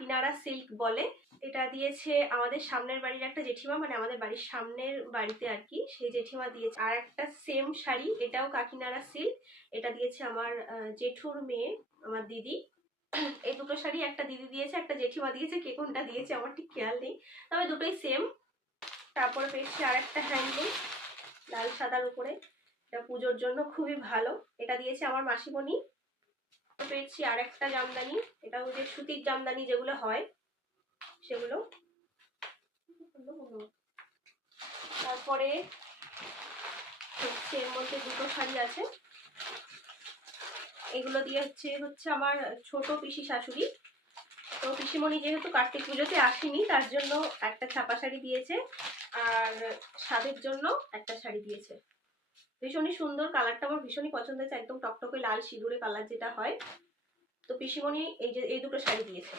Kakinara silk বলে। এটা দিয়েছে আমাদের সামনের বাড়ির একটা জেঠিমা, মানে আমাদের বাড়ির সামনের বাড়িতে আর কি, সেই জেঠিমা দিয়েছে। আর একটা সেম শাড়ি, এটাও কাকিনাড়া সিল্ক, এটা দিয়েছে আমার জেঠুর মেয়ে, আমার দিদি। এই দুটো শাড়ি একটা দিদি দিয়েছে, একটা জেঠিমা দিয়েছে, কে কোনটা দিয়েছে আমার ঠিক খেয়াল নেই, তবে দুটোই সেম। তারপরে পেয়েছি আর একটা হ্যান্ডলুম লাল সাদার উপরে, এটা পুজোর জন্য খুবই ভালো, এটা দিয়েছে আমার মাসিমণি। পেয়েছি আর একটা জামদানি, এটা ওই যে সুতির জামদানি যেগুলো হয় সেগুলো। তারপরে হচ্ছে এর মধ্যে দুটো শাড়ি আছে, এগুলো দিয়ে হচ্ছে আমার ছোট পিসি শাশুড়ি। তো পিসিমণি যেহেতু কার্তিক পুজোতে আসেনি, তার জন্য একটা ছাপা শাড়ি দিয়েছে, আর স্বাদের জন্য একটা শাড়ি দিয়েছে। ভীষণই সুন্দর, কালারটা আমার ভীষণই পছন্দ হয়েছে, একদম টকটকে লাল সিঁদুরে কালার যেটা হয়। তো পিসিমণি এই দুটো শাড়ি দিয়েছে।